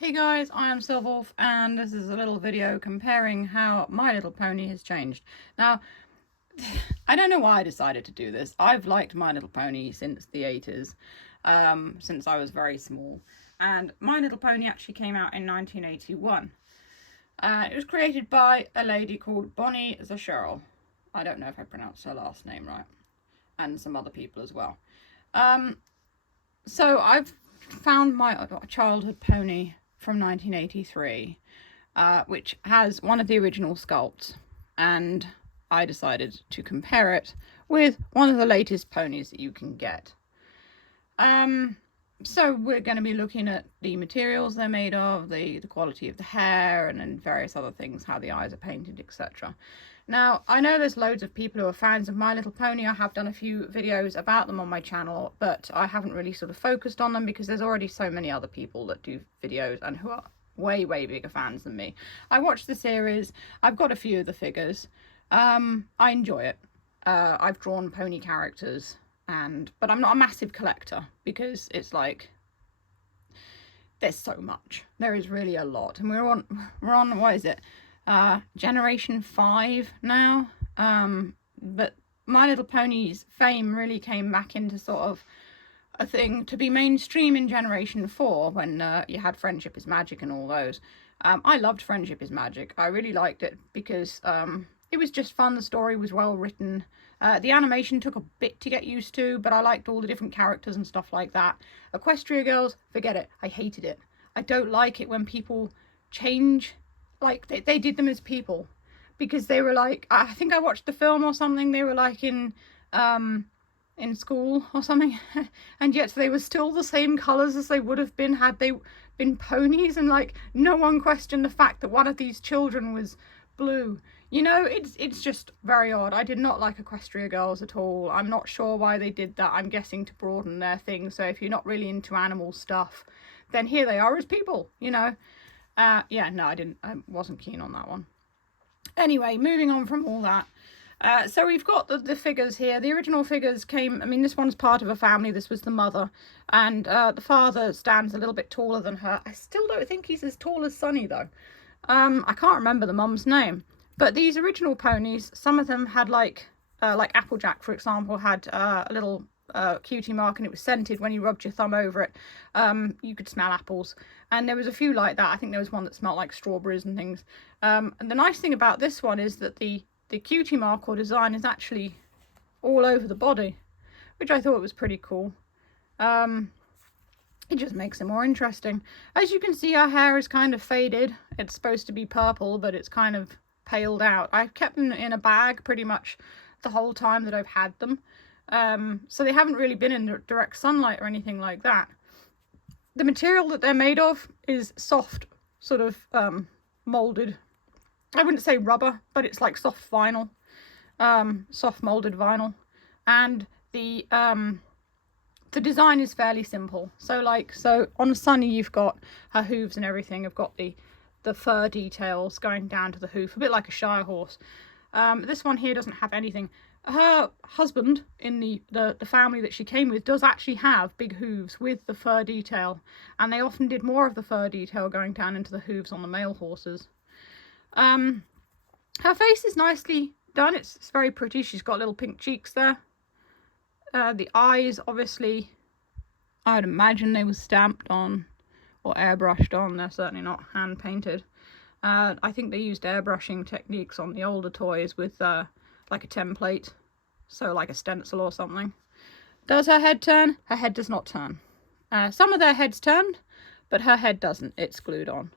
Hey guys, I am Silvolf and this is a little video comparing how My Little Pony has changed. Now, I don't know why I decided to do this. I've liked My Little Pony since the 80s, since I was very small. And My Little Pony actually came out in 1981. It was created by a lady called Bonnie Zascherl. I don't know if I pronounced her last name right. And some other people as well. So I've found my childhood pony from 1983, which has one of the original sculpts, and I decided to compare it with one of the latest ponies that you can get. So we're going to be looking at the materials they're made of, the quality of the hair, and then various other things, how the eyes are painted, etc. Now, I know there's loads of people who are fans of My Little Pony. I have done a few videos about them on my channel, but I haven't really sort of focused on them because there's already so many other people that do videos and who are way bigger fans than me. I watched the series. I've got a few of the figures. I enjoy it. I've drawn pony characters, but I'm not a massive collector because it's like there's so much. There is really a lot, and we're on what is it? Generation 5 now. But My Little Pony's fame really came back into sort of a thing to be mainstream in Generation 4 when you had Friendship is Magic and all those. I loved Friendship is Magic. I really liked it because it was just fun. The story was well written. The animation took a bit to get used to, but I liked all the different characters and stuff like that. Equestria Girls, forget it. I hated it. I don't like it when people change, like they did them as people, because they were like, I think I watched the film or something, they were like in school or something, and yet they were still the same colours as they would have been had they been ponies, and like no one questioned the fact that one of these children was blue. You know, it's just very odd. I did not like Equestria Girls at all. I'm not sure why they did that. I'm guessing to broaden their thing, so if you're not really into animal stuff, then here they are as people, you know. Yeah, no, I wasn't keen on that one. Anyway, moving on from all that. So we've got the figures here. The original figures came, I mean, this one's part of a family. This was the mother. And the father stands a little bit taller than her. I still don't think he's as tall as Sunny, though. I can't remember the mum's name. But these original ponies, some of them had like Applejack, for example, had a little cutie mark, and it was scented. When you rubbed your thumb over it, you could smell apples. And there was a few like that. I think there was one that smelled like strawberries and things. And the nice thing about this one is that the cutie mark or design is actually all over the body, which I thought was pretty cool. It just makes it more interesting. As you can see, her hair is kind of faded. It's supposed to be purple, but it's kind of paled out. I've kept them in a bag pretty much the whole time that I've had them. So they haven't really been in direct sunlight or anything like that. The material that they're made of is soft, sort of moulded. I wouldn't say rubber, but it's like soft vinyl, soft moulded vinyl. And the design is fairly simple. So on Sunny, you've got her hooves and everything. I've got the fur details going down to the hoof, a bit like a Shire horse. This one here doesn't have anything. Her husband in the family that she came with does actually have big hooves with the fur detail, and they often did more of the fur detail going down into the hooves on the male horses. Her face is nicely done. It's very pretty. She's got little pink cheeks there. The eyes, obviously, I'd imagine they were stamped on or airbrushed on. They're certainly not hand painted. I think they used airbrushing techniques on the older toys with like a template, so like a stencil or something. Does her head turn? Her head does not turn. Some of their heads turned, but her head doesn't. It's glued on.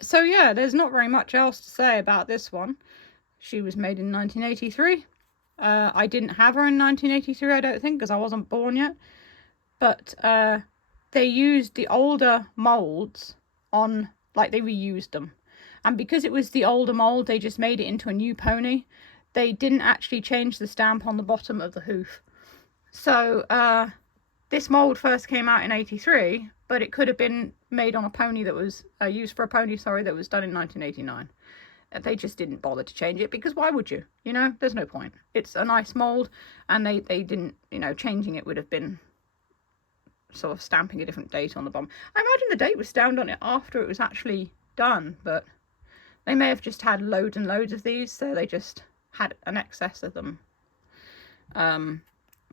So yeah, there's not very much else to say about this one. She was made in 1983. I didn't have her in 1983, I don't think, because I wasn't born yet. But they used the older moulds on, like they reused them. And because it was the older mould, they just made it into a new pony. They didn't actually change the stamp on the bottom of the hoof. So this mould first came out in 83, but it could have been made on a pony that was used for a pony, sorry, that was done in 1989. They just didn't bother to change it because why would you? You know, there's no point. It's a nice mould, and they didn't, you know, changing it would have been sort of stamping a different date on the bottom. I imagine the date was stamped on it after it was actually done, but they may have just had loads and loads of these, so they just had an excess of them. And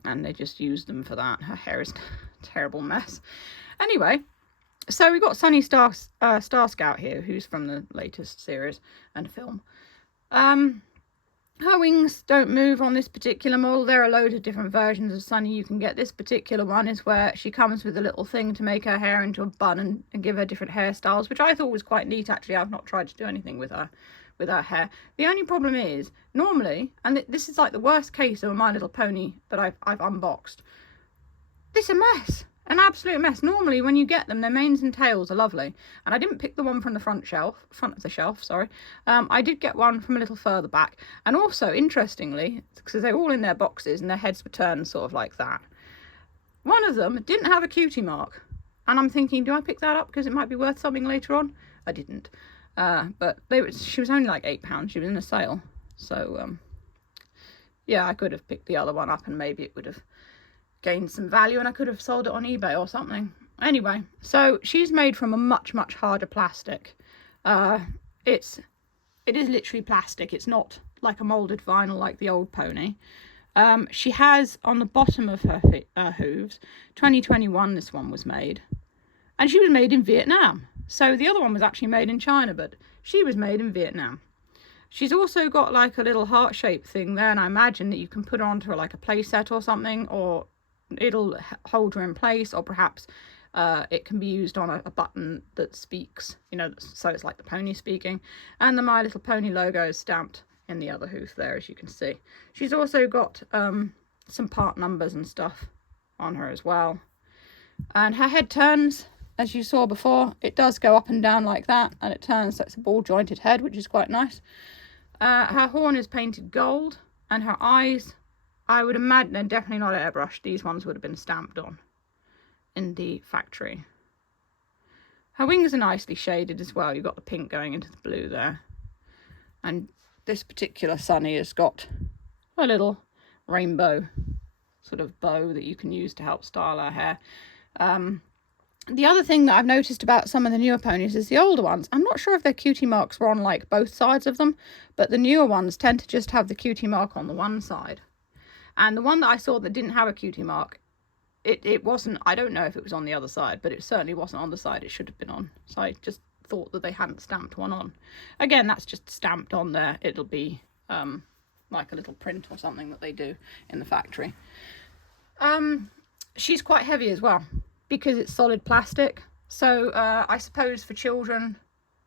they just used them for that. Her hair is a terrible mess. Anyway, so we've got Sunny Starscout here, who's from the latest series and film. Her wings don't move on this particular model. There are a load of different versions of Sunny you can get. This particular one is where she comes with a little thing to make her hair into a bun and give her different hairstyles, which I thought was quite neat, actually. I've not tried to do anything with her hair. The only problem is, normally, and this is like the worst case of a My Little Pony that I've unboxed, this is a mess. An absolute mess. Normally, when you get them, their manes and tails are lovely. And I didn't pick the one from the front of the shelf, sorry. I did get one from a little further back. And also, interestingly, because they're all in their boxes and their heads were turned sort of like that, one of them didn't have a cutie mark. And I'm thinking, do I pick that up because it might be worth something later on? I didn't. But she was only like £8. She was in a sale. So, yeah, I could have picked the other one up and maybe it would have gained some value and I could have sold it on eBay or something. Anyway, so she's made from a much, much harder plastic. It is literally plastic. It's not like a moulded vinyl like the old pony. She has on the bottom of her hooves, 2021 this one was made. And she was made in Vietnam. So the other one was actually made in China, but she was made in Vietnam. She's also got like a little heart-shaped thing there, and I imagine that you can put onto like a play set or something, or it'll hold her in place, or perhaps it can be used on a button that speaks, you know, so it's like the pony speaking. And the My Little Pony logo is stamped in the other hoof there, as you can see. She's also got some part numbers and stuff on her as well. And her head turns, as you saw before. It does go up and down like that, and it turns, so it's a ball jointed head, which is quite nice. Her horn is painted gold, and her eyes, I would imagine, they're definitely not airbrushed. These ones would have been stamped on in the factory. Her wings are nicely shaded as well. You've got the pink going into the blue there. And this particular Sunny has got a little rainbow sort of bow that you can use to help style her hair. The other thing that I've noticed about some of the newer ponies is the older ones. I'm not sure if their cutie marks were on like both sides of them, but the newer ones tend to just have the cutie mark on the one side. And the one that I saw that didn't have a cutie mark, it wasn't, I don't know if it was on the other side, but it certainly wasn't on the side it should have been on. So I just thought that they hadn't stamped one on. Again, that's just stamped on there. It'll be like a little print or something that they do in the factory. She's quite heavy as well, because it's solid plastic. So I suppose for children,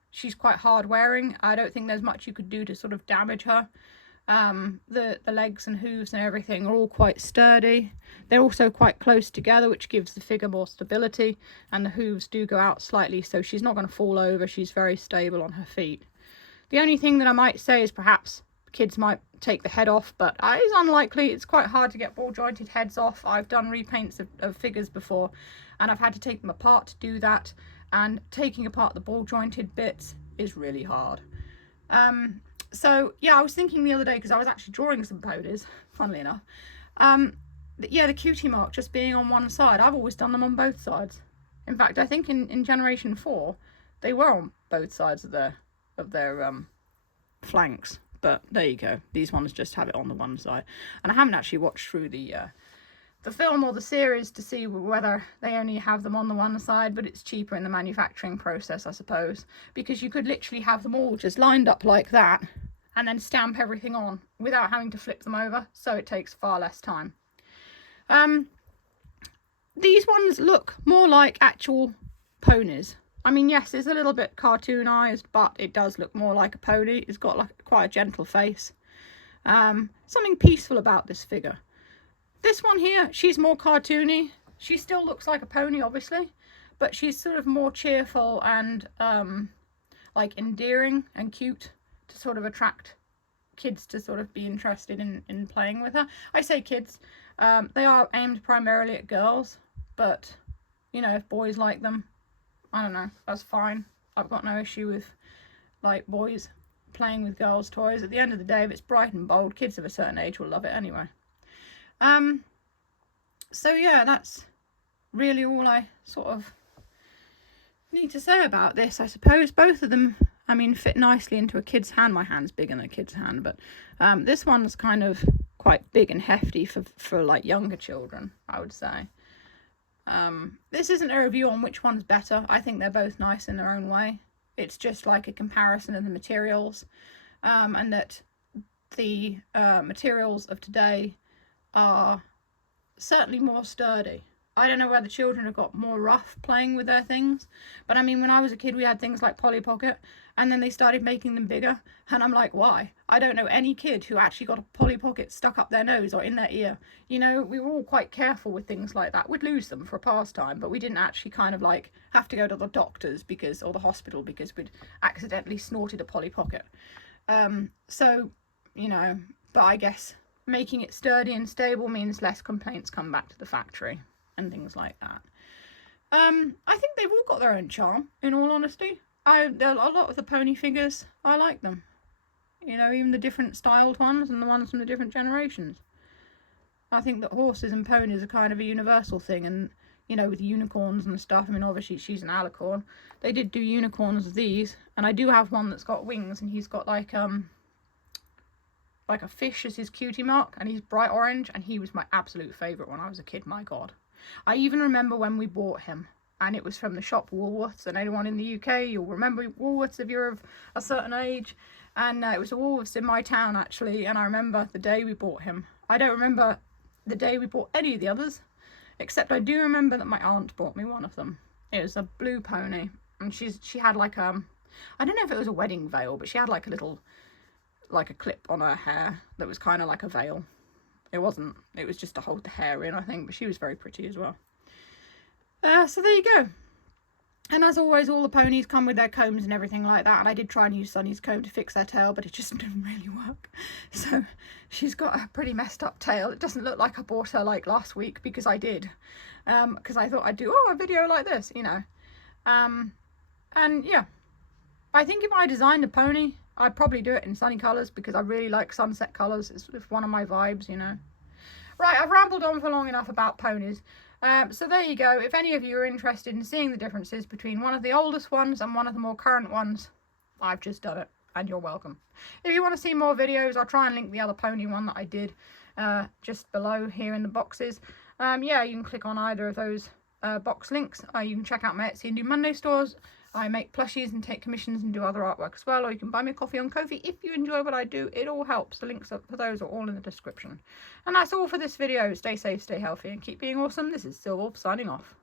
she's quite hard wearing. I don't think there's much you could do to sort of damage her. The legs and hooves and everything are all quite sturdy. They're also quite close together, which gives the figure more stability, and the hooves do go out slightly, so she's not going to fall over. She's very stable on her feet. The only thing that I might say is perhaps kids might take the head off, but it is unlikely. It's quite hard to get ball jointed heads off. I've done repaints of figures before, and I've had to take them apart to do that, and taking apart the ball jointed bits is really hard. So yeah, I was thinking the other day, because I was actually drawing some ponies, funnily enough, yeah, the cutie mark just being on one side. I've always done them on both sides. In fact, I think in generation 4 they were on both sides of their flanks. But there you go. These ones just have it on the one side. And I haven't actually watched through the film or the series to see whether they only have them on the one side, but it's cheaper in the manufacturing process, I suppose, because you could literally have them all just lined up like that and then stamp everything on without having to flip them over, so it takes far less time. These ones look more like actual ponies. I mean, yes, it's a little bit cartoonized, but it does look more like a pony. It's got like quite a gentle face. Something peaceful about this figure. This one here, she's more cartoony. She still looks like a pony, obviously, but she's sort of more cheerful and like endearing and cute to sort of attract kids to sort of be interested in playing with her. I say kids, they are aimed primarily at girls, but you know, if boys like them, I don't know, that's fine. I've got no issue with like boys playing with girls' toys. At the end of the day, if it's bright and bold, kids of a certain age will love it anyway. So yeah, that's really all I sort of need to say about this. I suppose both of them, I mean, fit nicely into a kid's hand. My hand's bigger than a kid's hand, but this one's kind of quite big and hefty for like younger children, I would say. This isn't a review on which one's better. I think they're both nice in their own way. It's just like a comparison of the materials, and that the materials of today are certainly more sturdy. I don't know where the children have got more rough playing with their things, but I mean, when I was a kid, we had things like Polly Pocket, and then they started making them bigger, and I'm like, why? I don't know any kid who actually got a Polly Pocket stuck up their nose or in their ear. You know, we were all quite careful with things like that. We'd lose them for a pastime, but we didn't actually kind of like have to go to the doctors because, or the hospital, because we'd accidentally snorted a Polly Pocket. So, you know, but I guess making it sturdy and stable means less complaints come back to the factory and things like that. I think they've all got their own charm, in all honesty. A lot of the pony figures, I like them. You know, even the different styled ones and the ones from the different generations. I think that horses and ponies are kind of a universal thing, and, you know, with unicorns and stuff, I mean, obviously she's an alicorn. They did do unicorns of these, and I do have one that's got wings, and he's got like a fish as his cutie mark, and he's bright orange, and he was my absolute favourite when I was a kid, my god. I even remember when we bought him, and it was from the shop Woolworths, and anyone in the UK, you'll remember Woolworths if you're of a certain age, and it was a Woolworths in my town actually, and I remember the day we bought him. I don't remember the day we bought any of the others, except I do remember that my aunt bought me one of them. It was a blue pony, and she had like I don't know if it was a wedding veil, but she had like a little, like a clip on her hair that was kind of like a veil. It wasn't, it was just to hold the hair in, I think, but she was very pretty as well. So there you go. And as always, all the ponies come with their combs and everything like that, and I did try and use Sunny's comb to fix their tail, but it just didn't really work. So she's got a pretty messed up tail. It doesn't look like I bought her like last week, because I did, because I thought I'd do a video like this, you know. And yeah, I think if I designed a pony, I'd probably do it in sunny colours, because I really like sunset colours. It's one of my vibes, you know. Right, I've rambled on for long enough about ponies. So there you go. If any of you are interested in seeing the differences between one of the oldest ones and one of the more current ones, I've just done it, and you're welcome. If you want to see more videos, I'll try and link the other pony one that I did just below here in the boxes. Yeah, you can click on either of those box links. You can check out my Etsy and Do Monday stores. I make plushies and take commissions and do other artwork as well, or you can buy me a coffee on Ko-fi if you enjoy what I do. It all helps. The links for those are all in the description. And that's all for this video. Stay safe, stay healthy, and keep being awesome. This is Silver signing off.